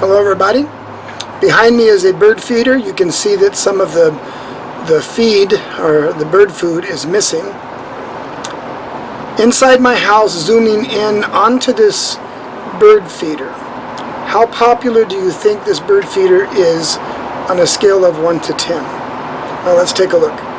Hello everybody. Behind me is a bird feeder. You can see that some of the feed, or the bird food, is missing. Inside my house, zooming in onto this bird feeder, how popular do you think this bird feeder is on a scale of 1 to 10? Well, let's take a look.